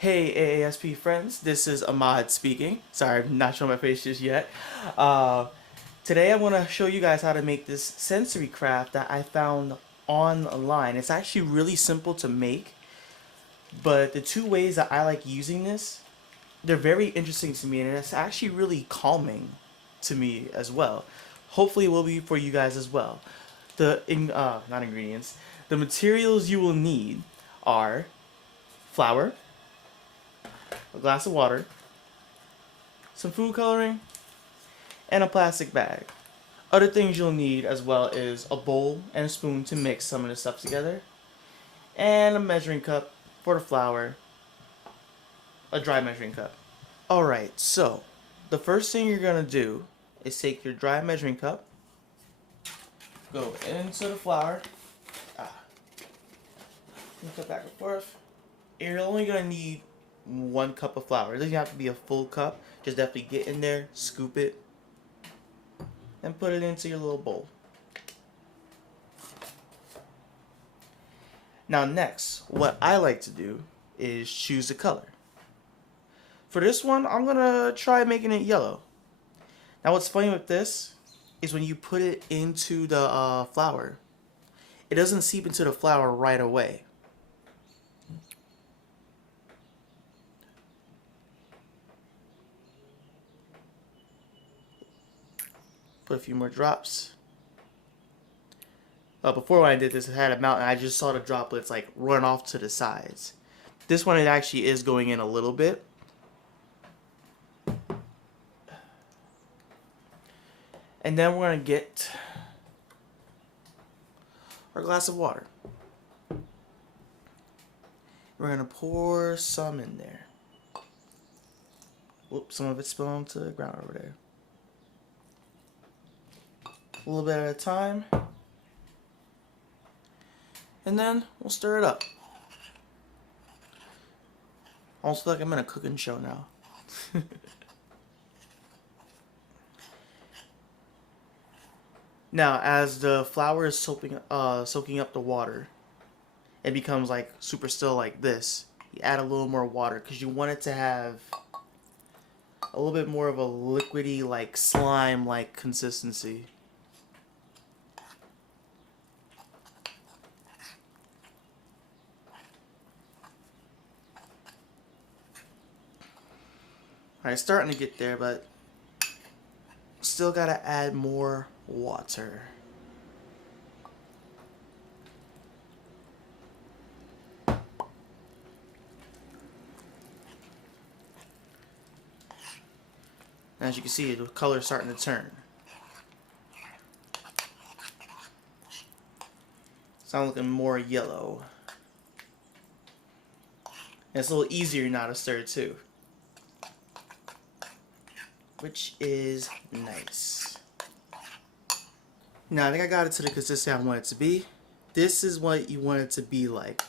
Hey AASP friends, this is Ahmad speaking. Sorry, I'm not showing my face just yet. Today I want to show you guys how to make this sensory craft that I found online. It's actually really simple to make, but the two ways that I like using this, they're very interesting to me and it's actually really calming to me as well. Hopefully it will be for you guys as well. Not ingredients. The materials you will need are flour, a glass of water, some food coloring, and a plastic bag. Other things you'll need as well is a bowl and a spoon to mix some of the stuff together, and a measuring cup for the flour, a dry measuring cup. Alright, so the first thing you're going to do is take your dry measuring cup, go into the flour, mix it back and forth. You're only going to need 1 cup of flour. It doesn't have to be a full cup. Just definitely get in there, scoop it, and put it into your little bowl. Now next, what I like to do is choose the color. For this one, I'm gonna try making it yellow. Now what's funny with this is when you put it into the flour, it doesn't seep into the flour right away. Put a few more drops. Before when I did this, it had a mountain. I just saw the droplets like run off to the sides. This one, it actually is going in a little bit. And then we're going to get our glass of water. We're going to pour some in there. Whoops, some of it spilled onto the ground over there. A little bit at a time. And then we'll stir it up. Almost feel like I'm in a cooking show now. Now, as the flour is soaking up the water, it becomes like super still like this. You add a little more water because you want it to have a little bit more of a liquidy, like slime-like consistency. Alright, starting to get there, but still gotta add more water. As you can see, the color's starting to turn. It's now looking more yellow. And it's a little easier now to stir too, which is nice. Now I think I got it to the consistency I want it to be. This is what you want it to be like.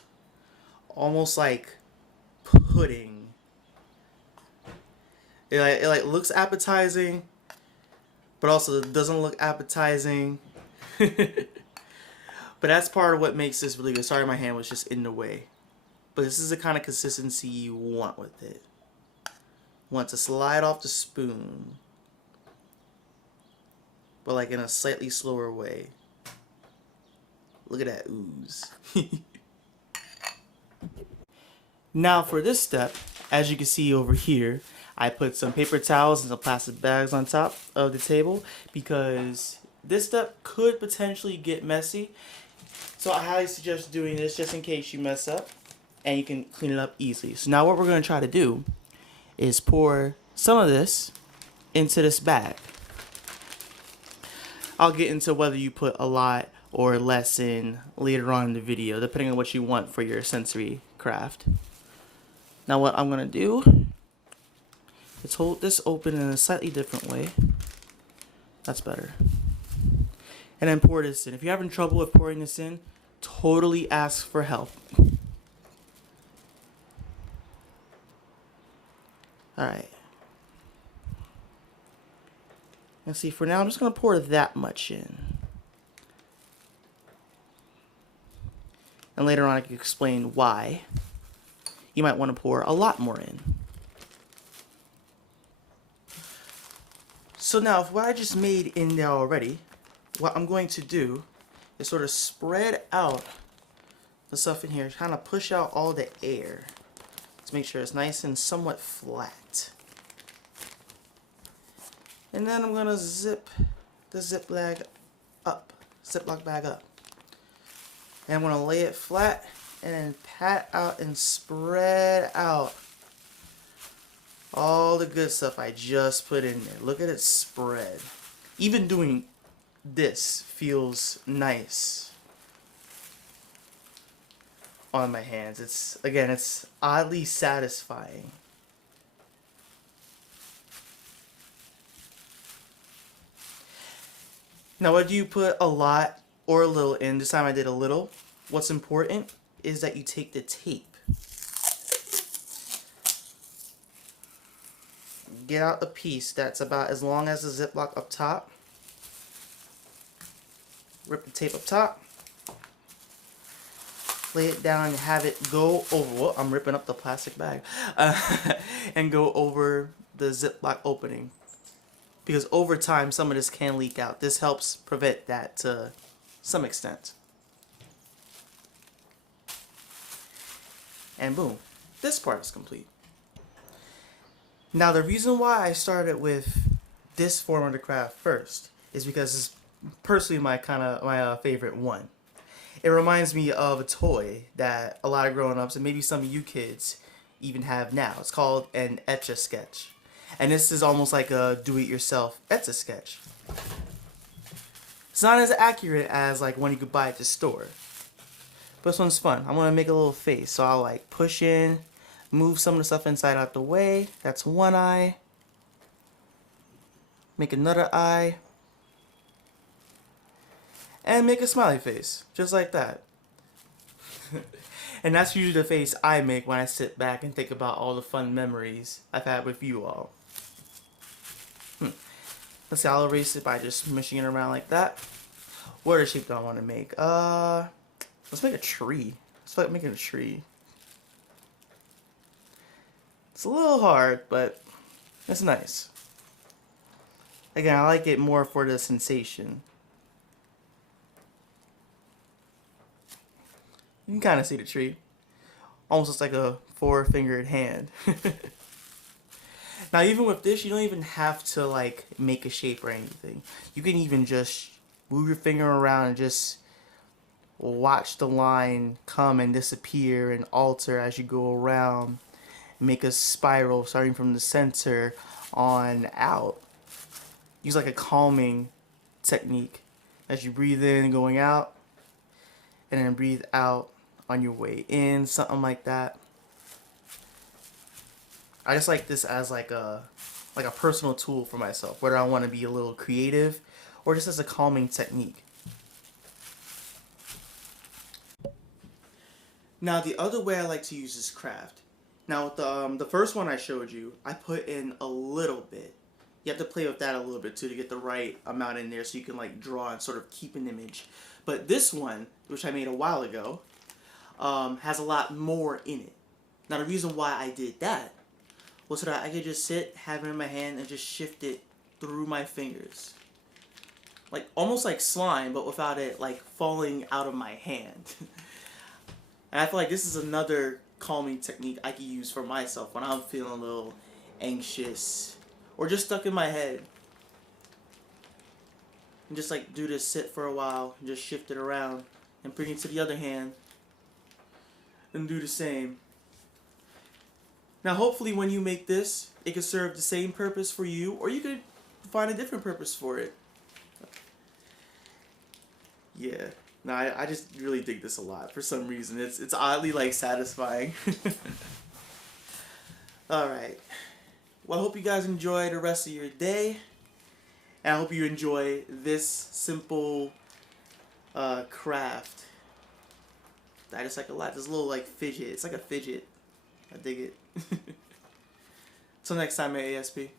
Almost like pudding. It like looks appetizing, but also doesn't look appetizing. But that's part of what makes this really good. Sorry, my hand was just in the way. But this is the kind of consistency you want with it. You want to slide off the spoon, but like in a slightly slower way. Look at that ooze. Now for this step, as you can see over here, I put some paper towels and some plastic bags on top of the table because this step could potentially get messy. So I highly suggest doing this just in case you mess up and you can clean it up easily. So now what we're going to try to do is pour some of this into this bag. I'll get into whether you put a lot or less in later on in the video, depending on what you want for your sensory craft. Now what I'm going to do is hold this open in a slightly different way. That's better. And then pour this in. If you're having trouble with pouring this in, totally ask for help. Alright. And see, for now I'm just going to pour that much in. And later on I can explain why you might want to pour a lot more in. So now, what I just made in there already, what I'm going to do is sort of spread out the stuff in here, kind of push out all the air to make sure it's nice and somewhat flat. And then I'm gonna zip the Ziploc bag up. And I'm gonna lay it flat and then pat out and spread out all the good stuff I just put in there. Look at it spread. Even doing this feels nice on my hands. It's oddly satisfying. Now, whether you put a lot or a little in, this time I did a little, what's important is that you take the tape, get out a piece that's about as long as the Ziploc up top, rip the tape up top, lay it down and have it go over, well, I'm ripping up the plastic bag, and go over the Ziploc opening. Because over time, some of this can leak out. This helps prevent that to some extent. And boom, this part is complete. Now, the reason why I started with this form of the craft first is because it's personally my favorite one. It reminds me of a toy that a lot of grown-ups and maybe some of you kids even have now. It's called an Etch-a-Sketch. And this is almost like a do-it-yourself Etch-a-Sketch. It's not as accurate as like one you could buy at the store. But this one's fun. I want to make a little face. So I'll like push in, move some of the stuff inside out the way. That's one eye. Make another eye. And make a smiley face. Just like that. And that's usually the face I make when I sit back and think about all the fun memories I've had with you all. Let's see, I'll erase it by just mushing it around like that. What other shape do I want to make? Let's make a tree. Let's start making a tree. It's a little hard, but it's nice. Again, I like it more for the sensation. You can kind of see the tree. Almost looks like a four-fingered hand. Now, even with this, you don't even have to like make a shape or anything. You can even just move your finger around and just watch the line come and disappear and alter as you go around. Make a spiral starting from the center on out. Use like a calming technique as you breathe in going out, and then breathe out on your way in, something like that. I just like this as like a personal tool for myself, whether I want to be a little creative or just as a calming technique. Now, the other way I like to use this craft. Now, with the first one I showed you, I put in a little bit. You have to play with that a little bit too to get the right amount in there so you can like draw and sort of keep an image. But this one, which I made a while ago, has a lot more in it. Now, the reason why I did that was so that I could just sit, have it in my hand, and just shift it through my fingers. Like, almost like slime, but without it, like, falling out of my hand. And I feel like this is another calming technique I can use for myself when I'm feeling a little anxious or just stuck in my head. And just, like, do this, sit for a while, and just shift it around, and bring it to the other hand, and do the same. Now, hopefully when you make this, it can serve the same purpose for you, or you could find a different purpose for it. Yeah. No, I just really dig this a lot for some reason. It's oddly, like, satisfying. Alright. Well, I hope you guys enjoy the rest of your day. And I hope you enjoy this simple craft. I just like a lot. This little, like, fidget. It's like a fidget. I dig it. Till next time at AASP.